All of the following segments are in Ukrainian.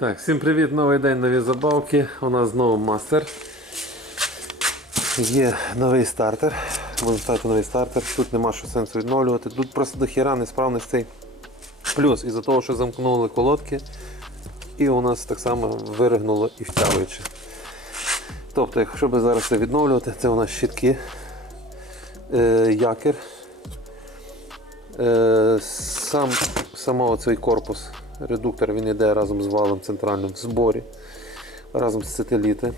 Так, всім привіт, новий день, нові забавки. У нас знову мастер. Є новий стартер. Будемо ставити новий стартер. Тут нема що сенсу відновлювати. Тут просто до хіра несправностей. Плюс із-за того, що замкнули колодки, і у нас так само виригнуло і втягуючи. Тобто, якщо би зараз це відновлювати, це у нас щітки, е, якір. Е, сам, сама цей корпус, редуктор, він йде разом з валом центральним в зборі, разом з сателіти.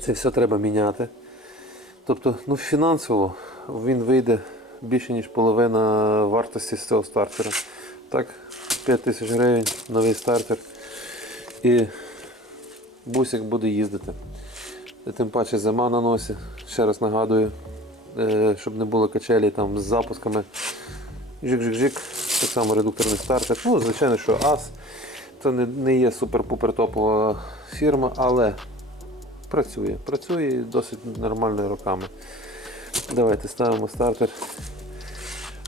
Це все треба міняти. Тобто, ну, фінансово він вийде більше, ніж половина вартості з цього стартера. Так, 5 тисяч гривень, новий стартер. І бусик буде їздити. Тим паче зима на носі. Ще раз нагадую, е, щоб не було качелі там з запусками. Жик-жик-жик, так само редукторний стартер. Ну, звичайно, що AS це не, не є супер-пупер топова фірма, але працює. Працює досить нормально роками. Давайте ставимо стартер.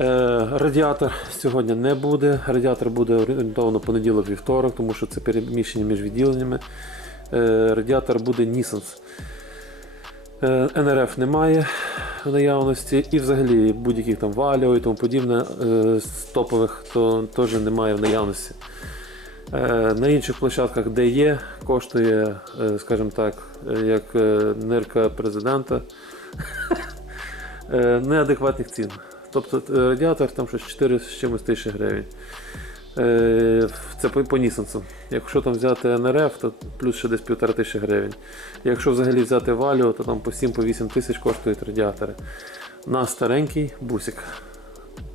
Е, радіатор сьогодні не буде. Радіатор буде орієнтовано понеділок-вівторок, тому що це переміщення між відділеннями. Е, радіатор буде Nissens. Е, НРФ немає в наявності, і взагалі будь-яких там валіо і тому подібне е, з топових то теж немає в наявності. Е, На інших площадках, де є, коштує, е, скажімо так, е, як е, нирка президента е, неадекватних цін. Тобто е, радіатор там щось 4 з чимось тисячі гривень. Е, Це по, Нісенсу. Якщо там взяти НРФ, то плюс ще десь півтора тисячі гривень. Якщо взагалі взяти валю, то там по 7-8 тисяч коштують радіатори. На старенький бусик.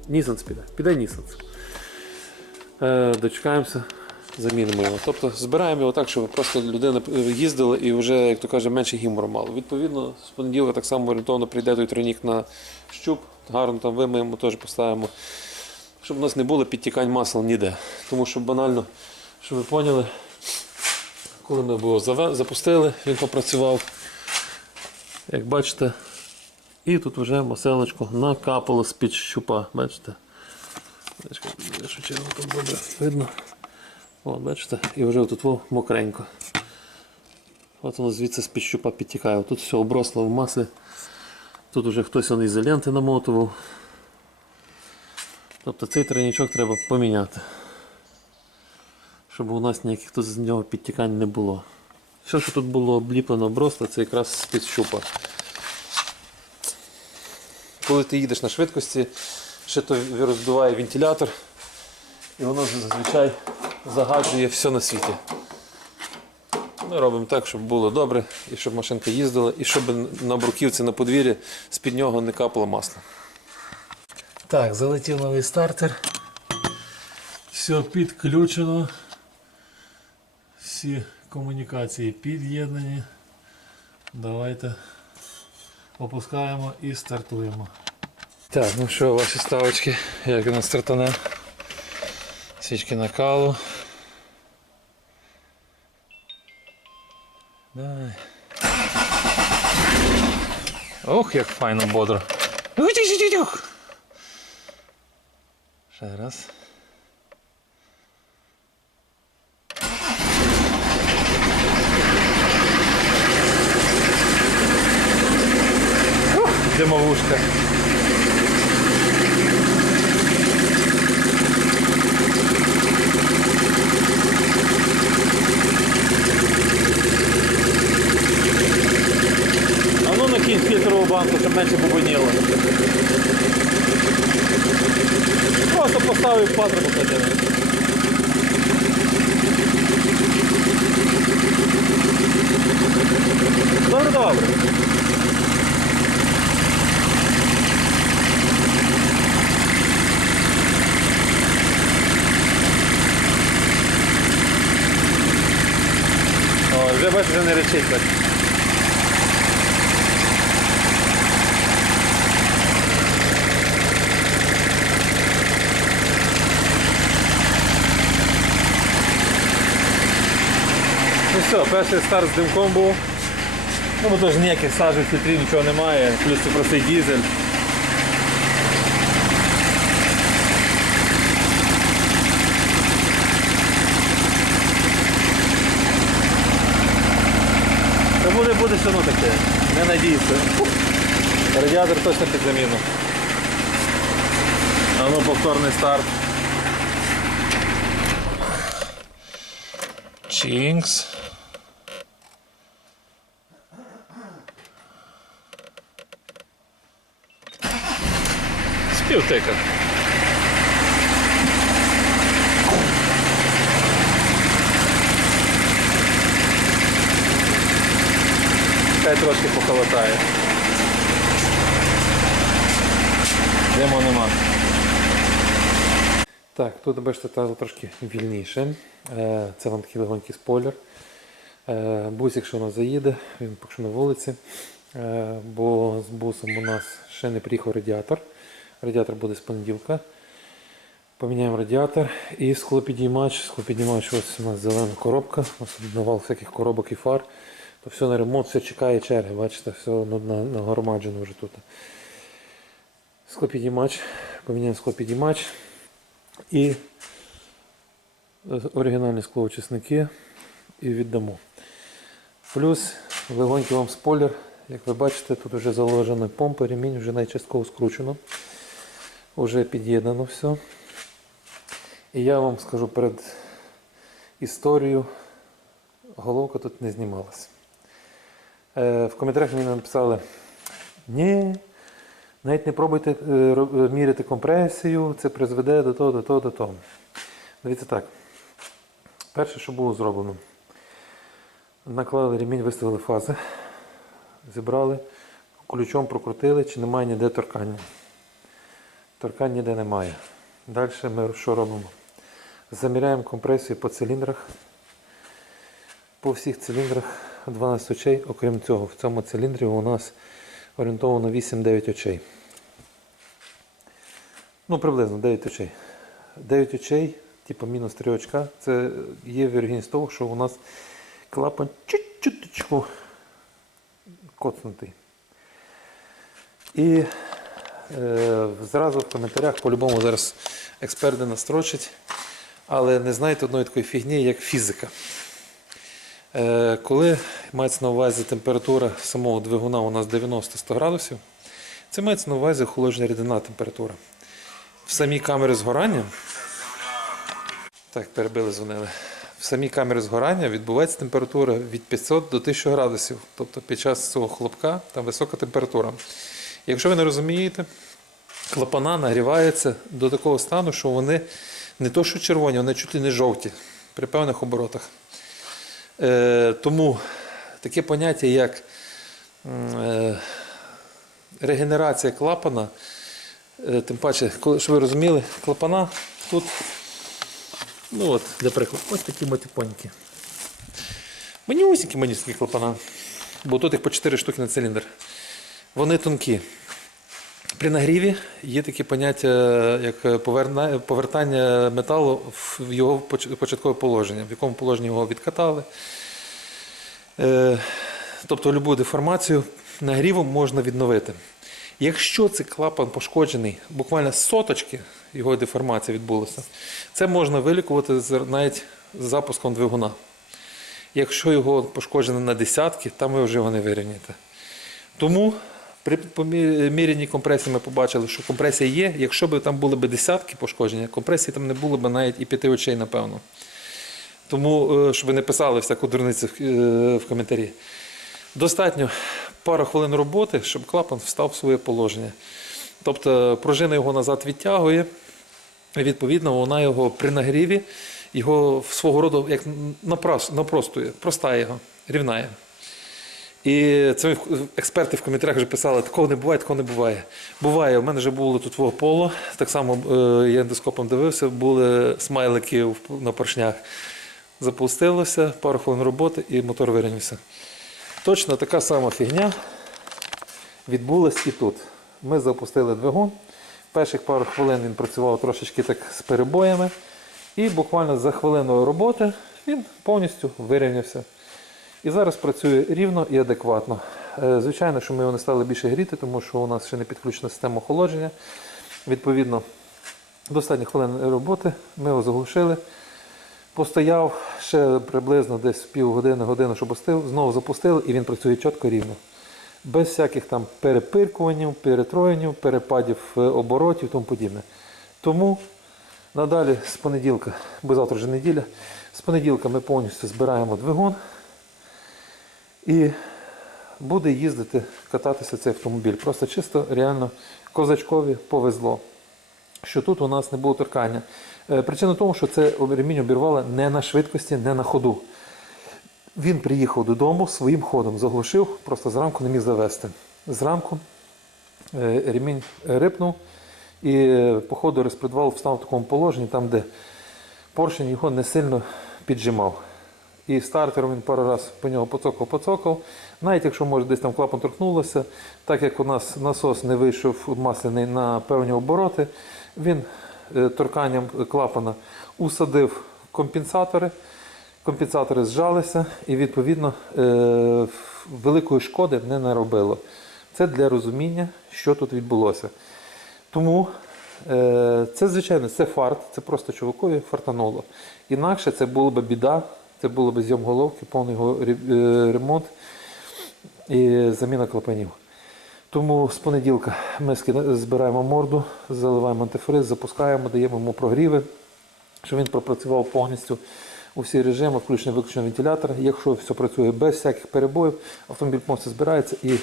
Нісенс піде. Піде Нісенс. Е, Дочекаємося, замінимо його. Тобто збираємо його так, щоб просто людина їздила і вже, як то каже, менше гімору мало. Відповідно, з понеділка так само орієнтовно прийде той тройнік на щуп, гарно там вимиємо, теж поставимо щоб у нас не було підтікань масла ніде. Тому що банально, щоб ви поняли, коли ми його запустили, він попрацював, як бачите, і тут вже маселочко накапало з-під щупа. Бачите? Там добре видно. От, бачите, і вже тут мокренько. От воно звідси з-під щупа підтікає. Тут все обросло в маслі. Тут вже хтось ізоленти намотував. Тобто цей тройничок треба поміняти. Щоб у нас ніяких тут з нього підтікань не було. Все, що тут було обліплено обросло, це якраз з-під щупа. Коли ти їдеш на швидкості, ще то роздуває вентилятор, і воно зазвичай загаджує все на світі. Ми робимо так, щоб було добре, і щоб машинка їздила, і щоб на бруківці на подвір'ї з-під нього не капало масло. Так, залетів новий стартер. Все підключено. Всі комунікації під'єднані. Давайте опускаємо і стартуємо. Так, ну що, ваші ставочки, як на стартане? Свічки накалу. Давай. Ох, як файно бодро. Ух-тих-тих-тих. Ще раз. Ух, Димовушка. Ну фільтрову банку, щоб менше бубоніло. Просто поставив патрубок один. Добре, добре. Вже бачиш, вже не речить так. все, перший старт з димком був. Ну, бо теж ніяких сажів фільтрів, нічого немає, плюс це простий дізель. Та буде буде все одно таке, не надійся. Радіатор точно під заміну. А ну повторний старт. Чінкс. Співтика. Хай трошки поколотає. Димо нема. Так, тут бачите, стало трошки вільніше. Е, Це вам такий легонький спойлер. Е, Бус, якщо нас заїде, він поки що на вулиці. Е, Бо з бусом у нас ще не приїхав радіатор. Радіатор буде з понеділка. Поміняємо радіатор і склопідіймач. Склопідіймач ось у нас зелена коробка, навал всяких коробок і фар. То все на ремонт, все чекає черги, бачите, все на- на- нагромаджено вже тут. Склопідіймач, поміняємо склопідіймач. І оригінальні склоочисники і віддамо. Плюс легонький вам спойлер. Як ви бачите, тут вже заложена помпа, ремінь вже найчастково скручено. Вже під'єднано все. І я вам скажу перед історією, головка тут не знімалася. Е, в коментарях мені написали, ні, навіть не пробуйте е, міряти компресію, це призведе до того, до того, до того. Дивіться так. Перше, що було зроблено, наклали ремінь, виставили фази, зібрали, ключом прокрутили, чи немає ніде торкання. Торкань ніде немає. Далі ми що робимо? Заміряємо компресію по циліндрах. По всіх циліндрах 12 очей, окрім цього, в цьому циліндрі у нас орієнтовано 8-9 очей. Ну, приблизно 9 очей. 9 очей, типу мінус 3 очка, це є вірогідність того, що у нас клапан чуть-чуточку коцнутий. І зразу в коментарях по-любому зараз експерти настрочать, але не знаєте одної такої фігні, як фізика. Е, Коли мається на увазі температура самого двигуна у нас 90-100 градусів, це мається на увазі охолоджена рідина температура. В самій камері згорання. Так, перебили, дзвонили. В самій камері згорання відбувається температура від 500 до 1000 градусів. Тобто під час цього хлопка там висока температура. Якщо ви не розумієте, клапана нагріваються до такого стану, що вони не то, що червоні, вони чуть ли не жовті при певних оборотах. Е, тому таке поняття, як е, регенерація клапана, е, тим паче, коли, щоб ви розуміли, клапана тут, ну от, для прикладу, ось такі мотипоньки. Манюсінькі манюсінькі клапана. Бо тут їх по 4 штуки на циліндр. Вони тонкі. При нагріві є таке поняття, як повертання металу в його початкове положення, в якому положенні його відкатали. Е, Тобто любу деформацію нагрівом можна відновити. Якщо цей клапан пошкоджений, буквально соточки його деформація відбулася, це можна вилікувати навіть з запуском двигуна. Якщо його пошкоджено на десятки, там ви вже його не вирівняєте. Тому при помі- компресії ми побачили, що компресія є. Якщо б там були б десятки пошкодження, компресії там не було б навіть і п'яти очей, напевно. Тому, е, щоб ви не писали всяку дурницю в- е, коментарі. Достатньо пару хвилин роботи, щоб клапан встав в своє положення. Тобто пружина його назад відтягує, і відповідно вона його при нагріві, його свого роду як напростує, простає його, рівнає. І це експерти в коментарях вже писали, такого не буває, такого не буває. Буває, у мене вже було тут поло, так само е, я ендоскопом дивився, були смайлики на поршнях. Запустилося, пару хвилин роботи і мотор вирівнявся. Точно така сама фігня відбулась і тут. Ми запустили двигун. Перших пару хвилин він працював трошечки так з перебоями. І буквально за хвилину роботи він повністю вирівнявся. І зараз працює рівно і адекватно. Е, Звичайно, що ми його не стали більше гріти, тому що у нас ще не підключена система охолодження. Відповідно, достатньо хвилин роботи, ми його заглушили, Постояв ще приблизно десь півгодини, годину, щоб остив, знову запустили і він працює чітко рівно. Без всяких там перепиркувань, перетроєнь, перепадів е, оборотів і тому подібне. Тому надалі з понеділка, бо завтра вже неділя, з понеділка ми повністю збираємо двигун і буде їздити, кататися цей автомобіль. Просто чисто реально козачкові повезло що тут у нас не було торкання. Е, Причина в тому, що це ремінь обірвало не на швидкості, не на ходу. Він приїхав додому своїм ходом, заглушив, просто зранку не міг завести. Зранку е, ремінь рипнув і е, по ходу розпредвал встав в такому положенні, там, де поршень його не сильно піджимав. І стартером він пару разів по нього поцокав, поцокав. Навіть якщо може десь там клапан торкнулося, так як у нас насос не вийшов масляний на певні обороти, він е, торканням клапана усадив компенсатори. Компенсатори зжалися і відповідно е, великої шкоди не наробило. Це для розуміння, що тут відбулося. Тому е, це, звичайно, це фарт, це просто чувакові фартануло. Інакше це була б біда, це було б зйом головки, повний е, ремонт і заміна клапанів. Тому з понеділка ми збираємо морду, заливаємо антифриз, запускаємо, даємо йому прогріви, щоб він пропрацював повністю у всі режими, включно виключно вентилятор. Якщо все працює без всяких перебоїв, автомобіль повністю збирається і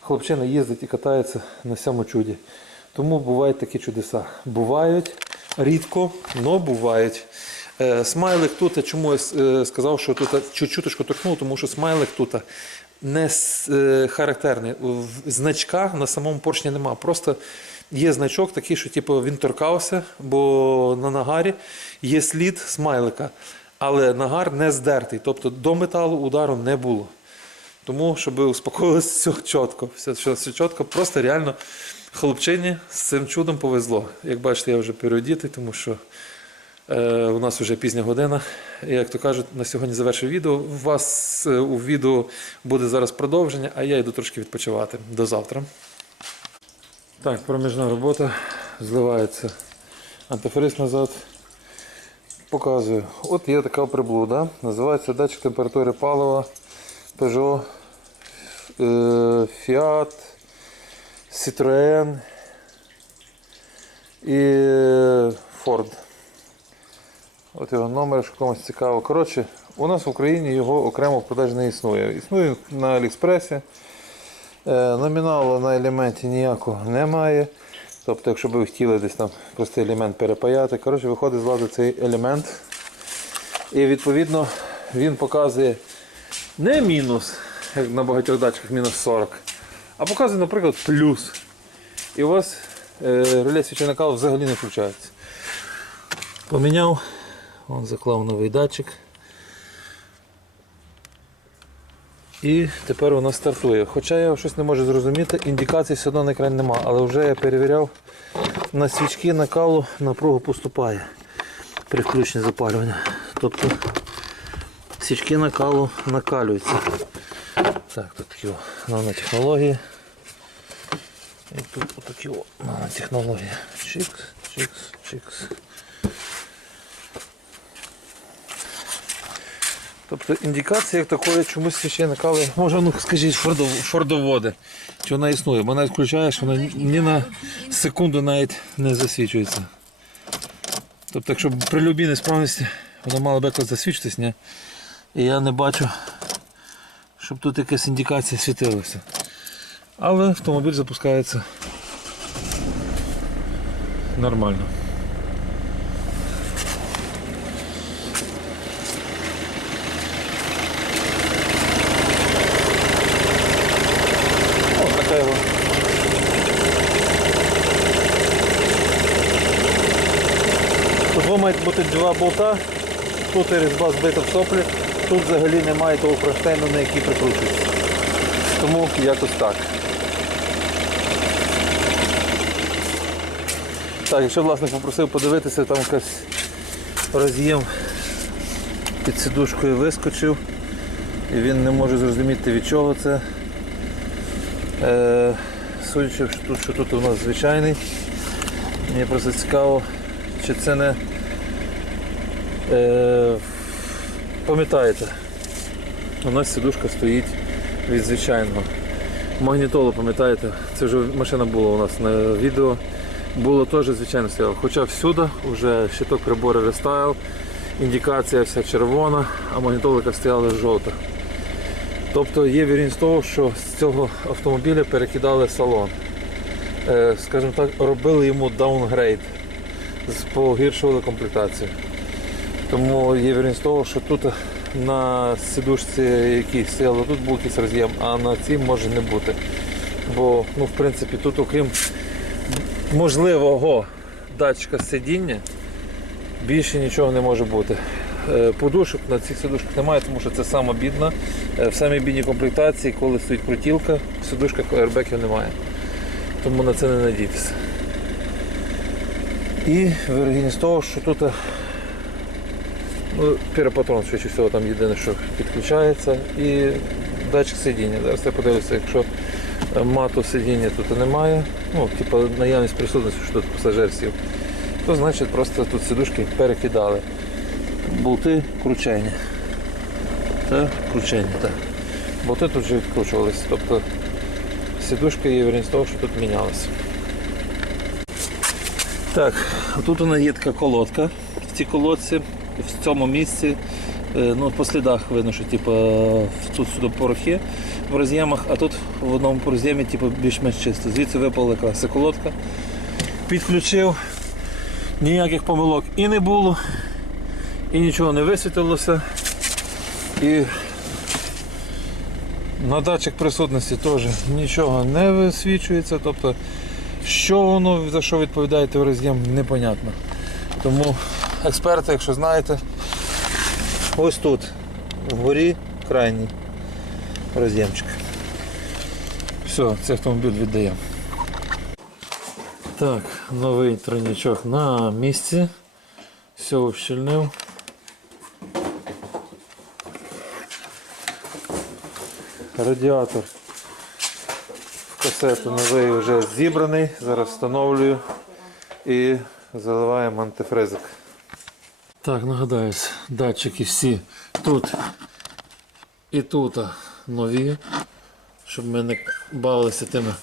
хлопчина їздить і катається на всьому чуді. Тому бувають такі чудеса. Бувають рідко, але бувають. Е, Смайлик тут, чому я е, сказав, що тут чуть-чуточку торкнув, тому що смайлик тут не е, характерний. Значка на самому поршні нема. Просто є значок такий, що типу, він торкався, бо на нагарі є слід смайлика, але нагар не здертий. Тобто до металу удару не було. Тому, щоб успокоїлося, все чітко. Все, все, все чітко. Просто реально хлопчині з цим чудом повезло. Як бачите, я вже переодітий, тому що е, у нас вже пізня година. Як то кажуть, на сьогодні завершив відео. У вас е, у відео буде зараз продовження, а я йду трошки відпочивати. До завтра. Так, проміжна робота. Зливається антифриз назад. Показую. От є така приблуда. Називається датчик температури палива Peugeot, е, Fiat, Citroën і Ford. От його номер, якщо комусь цікаво. Коротше, у нас в Україні його окремо в продажі не існує. Існує на Аліекспресі. Е, Номіналу на елементі ніякого немає. Тобто, якщо б ви хотіли десь там простий елемент перепаяти, коротше, виходить з ладу цей елемент. І відповідно він показує не мінус, як на багатьох датчиках мінус 40, а показує, наприклад, плюс. І у вас е, реле свічника взагалі не включається. Поміняв, он заклав новий датчик. І тепер вона стартує. Хоча я щось не можу зрозуміти, індикацій все одно на екрані нема, але вже я перевіряв на свічки накалу напруга поступає при включенні запалювання. Тобто свічки накалу накалюються. Так, тут такі нанотехнології. І тут отакі нанотехнології. Чикс, чикс, чикс. Тобто індикація як такої чомусь свічей накали. Може, ну скажіть, фордов, фордоводи. Чи вона існує? Вона включаєш, вона ні на секунду навіть не засвічується. Тобто, якщо при любій несправності вона мала б якось засвідчитись, ні? І я не бачу, щоб тут якась індикація світилася. Але автомобіль запускається нормально. О, така його. Тут ви мають бути два болта, тут різьба збита в соплі, тут взагалі немає того кронштейну, на який прикручується. Тому якось так. Так, якщо власник попросив подивитися, там якась роз'єм під сидушкою вискочив і він не може зрозуміти від чого це. Е, судячи, що тут, що тут у нас звичайний, мені просто цікаво, чи це не Е, пам'ятаєте, у нас сидушка стоїть від звичайного. Магнітолу, пам'ятаєте, це вже машина була у нас на відео. Було теж звичайно стояло. Хоча всюди вже щиток прибору рестайл, індикація вся червона, а магнітолика стояла жовта. Тобто є вірність того, що з цього автомобіля перекидали салон. Е, скажімо так, робили йому даунгрейд, погіршували комплектацію. Тому є вірність того, що тут на сидушці, який стояло, тут був якийсь роз'єм, а на цій може не бути. Бо, ну, в принципі, тут, окрім можливого датчика сидіння, більше нічого не може бути. Е, Подушок на цих сидушках немає, тому що це сама бідна. Е, В самій бідній комплектації, коли стоїть крутілка, в сидушках аербеків немає. Тому на це не надійтеся. І вирогідність того, що тут е, ну, піропатрон, швидше всього, там єдине, що підключається, і датчик сидіння. Зараз я подивлюся, якщо е, мату сидіння тут немає, ну, типу наявність присутності, що тут пасажир сів, то значить просто тут сидушки перекидали. Болти кручені. Та кручені, так. Болти тут вже відкручувалися. Тобто сидушка є вірність того, що тут мінялася. Так, тут у нас є така колодка в цій колодці, в цьому місці. е, Ну, по слідах видно, що типу, тут сюди порохи в роз'ємах, а тут в одному роз'ємі типу, більш-менш чисто. Звідси випала якраз ця колодка. Підключив, ніяких помилок і не було, і нічого не висвітилося. І на датчик присутності теж нічого не висвічується. Тобто що воно за що відповідає роз'єм, непонятно. Тому експерти, якщо знаєте, ось тут, вгорі крайній роз'ємчик. Все, цей автомобіль віддаємо. Так, новий тройничок на місці. Все ущільнив. Радіатор в Касету новий вже зібраний, зараз встановлюю і заливаємо антифризик. Так, нагадаюсь, датчики всі тут і тут нові, щоб ми не бавилися тими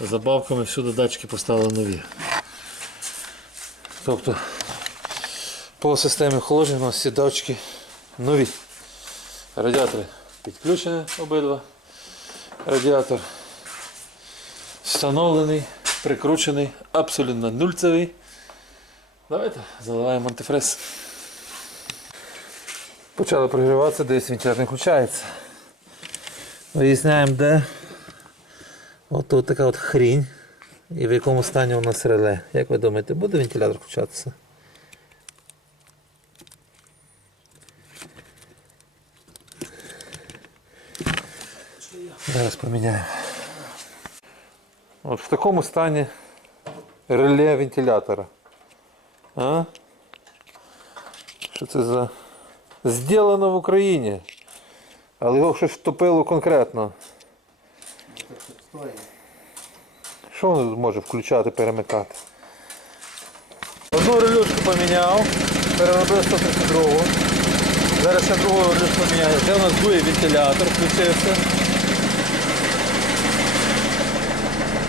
забавками, всюди датчики поставили нові. Тобто по системі охолодження у нас всі датчики нові. Радіатори підключені обидва. Радіатор встановлений, прикручений, абсолютно нульцевий. Давайте заливаємо антифриз. Почали прогріватися, десь вентилятор не включається. Виясняємо, де от така от хрінь і в якому стані у нас реле. Як ви думаєте, буде вентилятор включатися? Зараз поміняємо. От в такому стані реле вентилятора. А? Що це за. Зроблено в Україні. Але його щось втопило конкретно. Що воно може включати, перемикати? Одну релюшку поміняв, переробив 132. Зараз ще другу релюшку поміняю. Це у нас дує вентилятор, включився.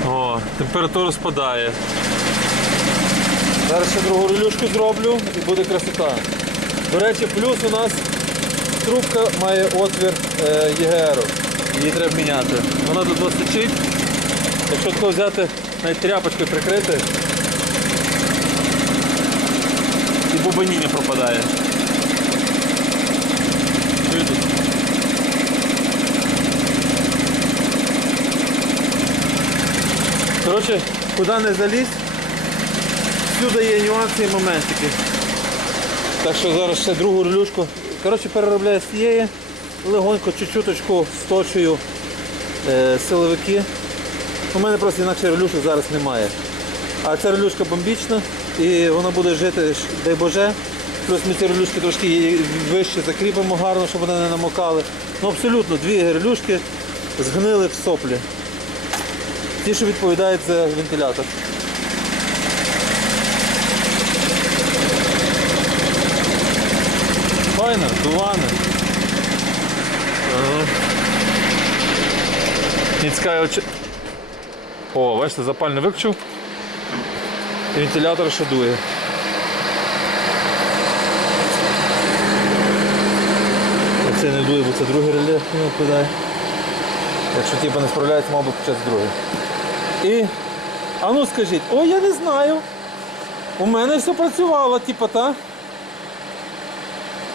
О, температура спадає. Зараз ще другу релюшку зроблю і буде красота. До речі, плюс у нас трубка має отвір е, ЄГРу. Її треба міняти. Вона тут достичить. Якщо тако взяти навіть тряпочкою прикрити, і бубаніння пропадає. Коротше, куди не залізь, всюди є нюанси і моментики. Так що зараз ще другу релюшку. Коротше, переробляю з цієї, легонько, чуть-чуточку сточую е, силовики. У мене просто інакше релюшок зараз немає. А ця релюшка бомбічна і вона буде жити, дай Боже. Плюс ми ці релюшки трошки вище закріпимо гарно, щоб вони не намокали. Ну абсолютно дві релюшки згнили в соплі. Ті, що відповідають за вентилятор. Комбайнер, дувани. Ага. Мені. О, бачите, запальне виключив. Вентилятор ще дує. Оце не дує, бо це другий реле не впадає. Якщо типу не справляється, мав би почати другий. І. А ну скажіть, о, я не знаю. У мене все працювало, типу, та?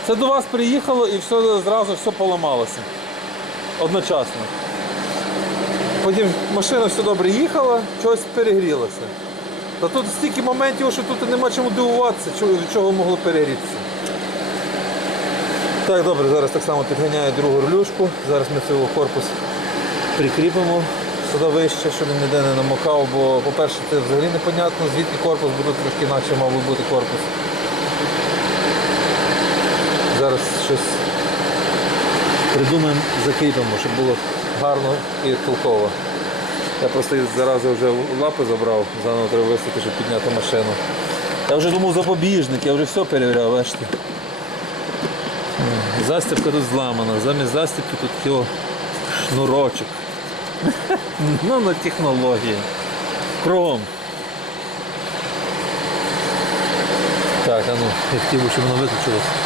Це до вас приїхало і все зразу все поламалося. Одночасно. Потім машина все добре їхала, щось перегрілося. Та тут стільки моментів, що тут нема чому дивуватися, від чого могло перегрітися. Так, добре, зараз так само підганяю другу релюшку. Зараз ми цей корпус прикріпимо сюди вище, щоб він ніде не намокав, бо, по-перше, це взагалі непонятно, звідки корпус, тут трошки інакше мав би бути корпус. Зараз щось придумаємо, закріпимо, щоб було гарно і толково. Я просто із зарази вже лапи забрав, заново треба висити, щоб підняти машину. Я вже думав запобіжник, я вже все перевіряв, бачите. Застібка тут зламана, замість застібки тут його шнурочок. Нанотехнологія. Кром. Так, а ну, я хотів, щоб воно виключилось.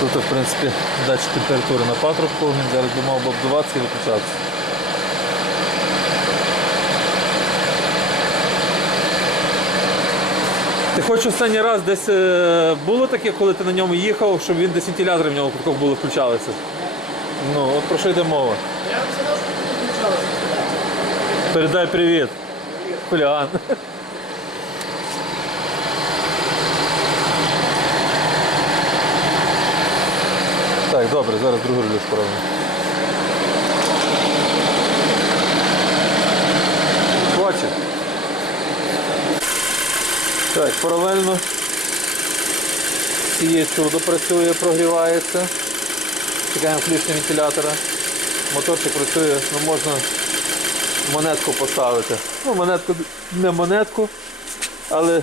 Тут, в принципі, датчик температури на патрубку, він зараз би мав би обдуватися і виключатися. Ти хоч останній раз десь е, було таке, коли ти на ньому їхав, щоб він десь вентилятори в нього крутков були включалися? Ну, от про що йде мова? Передай привіт. Хуліан. Так, добре, зараз другу релюшку робимо. Хватить. Так, паралельно цією чудо працює, прогрівається. Чекаємо включення вентилятора. Моторчик працює, ну можна монетку поставити. Ну, монетку не монетку, але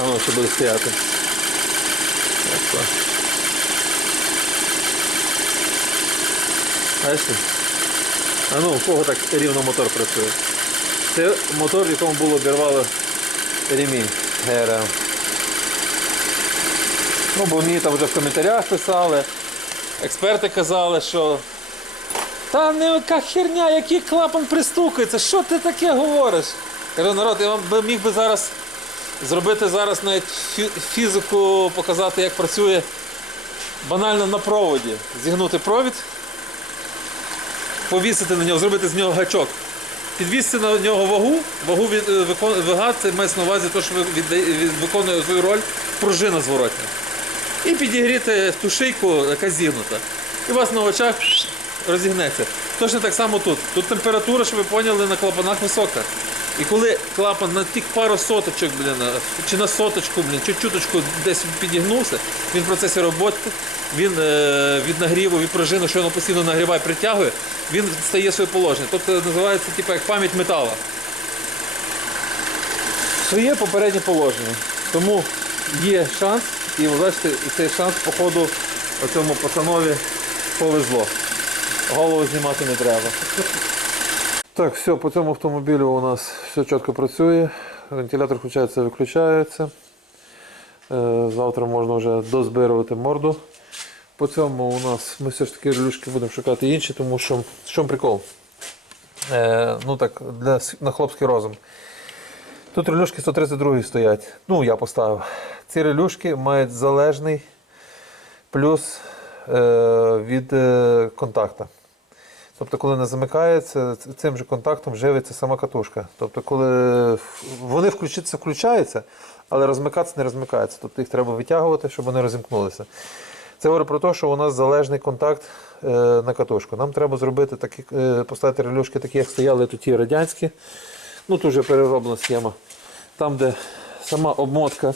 воно ще буде стояти. Так, Бачите? А ну, у кого так рівно мотор працює? Це мотор, в якому було обірвало ремінь ГРМ. Ну, бо мені там вже в коментарях писали, експерти казали, що та не яка херня, який клапан пристукається, що ти таке говориш? Кажу, народ, я вам міг би зараз зробити зараз навіть фізику, показати, як працює банально на проводі. Зігнути провід, повісити на нього, зробити з нього гачок. Підвісити на нього вагу, вагу від, е, викон- вага, це мається на увазі, те, що від, від- виконує свою роль пружина зворотня. І підігріти ту шийку, яка зігнута. І у вас на очах розігнеться. Точно так само тут. Тут температура, щоб ви поняли, на клапанах висока. І коли клапан на тих пару соточок, блін, чи на соточку, блін, чи чуточку десь підігнувся, він в процесі роботи, він е, від нагріву, від пружини, що воно постійно нагріває, притягує, він стає своє положення. Тобто називається типу, як пам'ять метала. Своє попереднє положення. Тому є шанс, і бачите, цей шанс, походу, оцьому пацанові повезло. Голову знімати не треба. Так, все, по цьому автомобілю у нас все чітко працює. Вентилятор включається, виключається. Е, Завтра можна вже дозбирувати морду. По цьому у нас ми все ж таки релюшки будемо шукати інші, тому що в чому прикол? Е, ну так, для, на хлопський розум. Тут релюшки 132 стоять. Ну, я поставив. Ці релюшки мають залежний плюс е, від е, контакта. Тобто, коли не замикається, цим же контактом живиться сама катушка. Тобто, коли вони включаться, включаються, але розмикатися не розмикаються. Тобто їх треба витягувати, щоб вони розімкнулися. Це говорить про те, що у нас залежний контакт е, на катушку. Нам треба зробити такі, е, поставити релюшки, такі, як стояли тут ті радянські. Ну, тут вже перероблена схема. Там, де сама обмотка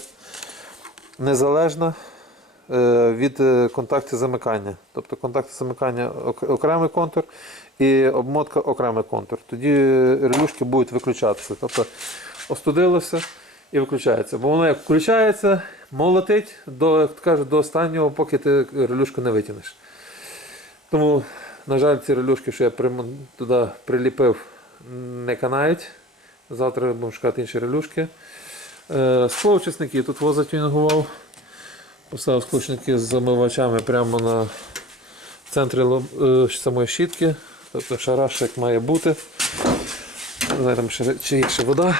незалежна від е, контакту замикання. Тобто контакти замикання окремий контур і обмотка окремий контур. Тоді релюшки будуть виключатися. Тобто остудилося, і виключається. Бо воно як включається, молотить до, як кажуть, до останнього, поки ти релюшку не витягнеш. Тому, на жаль, ці релюшки, що я туди приліпив, не канають. Завтра будемо шукати інші релюшки. Е, тут воза тюнінгував. Поставив склоочисники з замивачами прямо на центрі лоб- е, самої щітки. Тобто шараш як має бути. Не знаю, там ще, чи є ще вода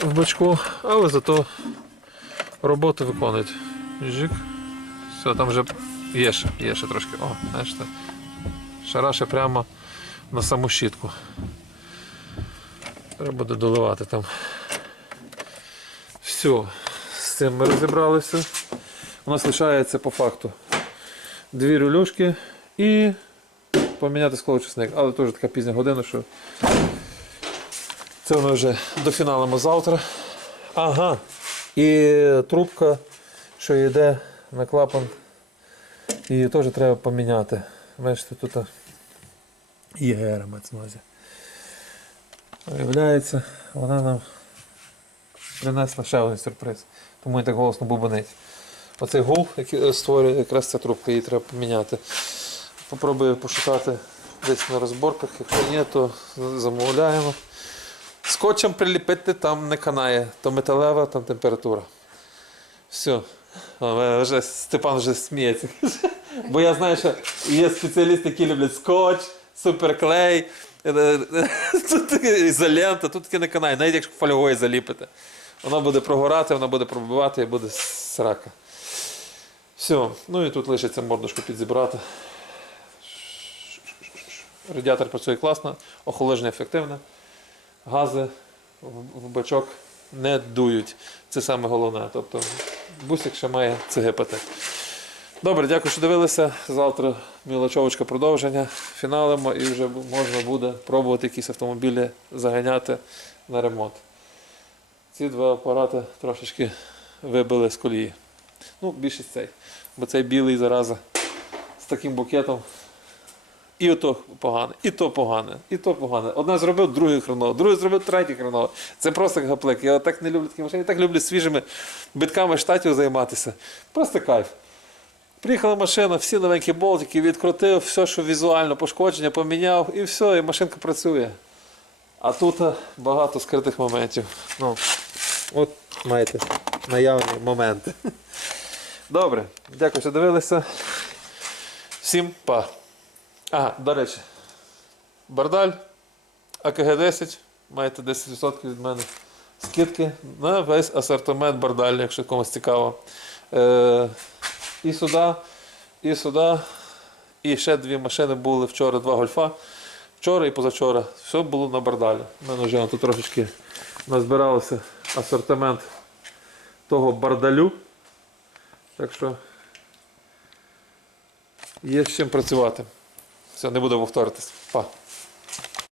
в бачку, але зато роботу виконують. Жик. Все, там вже є ще, є ще трошки. О, бачите. Шараше прямо на саму щітку. Треба буде доливати там. Все, з цим ми розібралися. У нас лишається по факту дві рулюшки і поміняти склоочисник. Але теж така пізня година, що це ми вже дофіналимо завтра. Ага. І трубка, що йде на клапан, її теж треба поміняти. Бачите, тут ЄГР мається. Виявляється, вона нам принесла ще один сюрприз. Тому і так голосно бубонить. Оцей гул, який створює якраз ця трубка, її треба поміняти. Попробую пошукати десь на розборках, якщо ні, то замовляємо. Скотчем приліпити там не канає, то металева, там температура. Все. Вже Степан вже сміється. Бо я знаю, що є спеціалісти, які люблять скотч, суперклей, е, е, тут ізолента, тут таке не канає, навіть якщо фольгою заліпити. Воно буде прогорати, воно буде пробивати і буде срака. Все. Ну і тут лишиться мордочку підзібрати. Радіатор працює класно, охолодження ефективне. Гази в бачок не дують. Це саме головне. Тобто бусик ще має ЦГПТ. Добре, дякую, що дивилися. Завтра мілочовочка продовження. Фіналимо і вже можна буде пробувати якісь автомобілі заганяти на ремонт. Ці два апарати трошечки вибили з колії. Ну, більшість цей. Бо цей білий зараза з таким букетом. І ото погане, і то погане, і то погане. Одне зробив, друге хреново, друге зробив, третє хреново. Це просто гаплик. Я так не люблю такі машини, я так люблю свіжими битками штатів займатися. Просто кайф. Приїхала машина, всі новенькі болтики, відкрутив, все, що візуально пошкодження, поміняв, і все, і машинка працює. А тут багато скритих моментів. Ну, от маєте наявні моменти. Добре, дякую, що дивилися. Всім па. Ага, до речі, бардаль АКГ-10, маєте 10% від мене скидки на весь асортимент бардаль, якщо комусь цікаво. Е, і сюди, і сюди, і ще дві машини були вчора, два гольфа. Вчора і позавчора. Все було на бардалі. У мене вже тут трошечки назбиралося асортимент того бардалю. Так що є з чим працювати. Все, не буду повторитись. Па.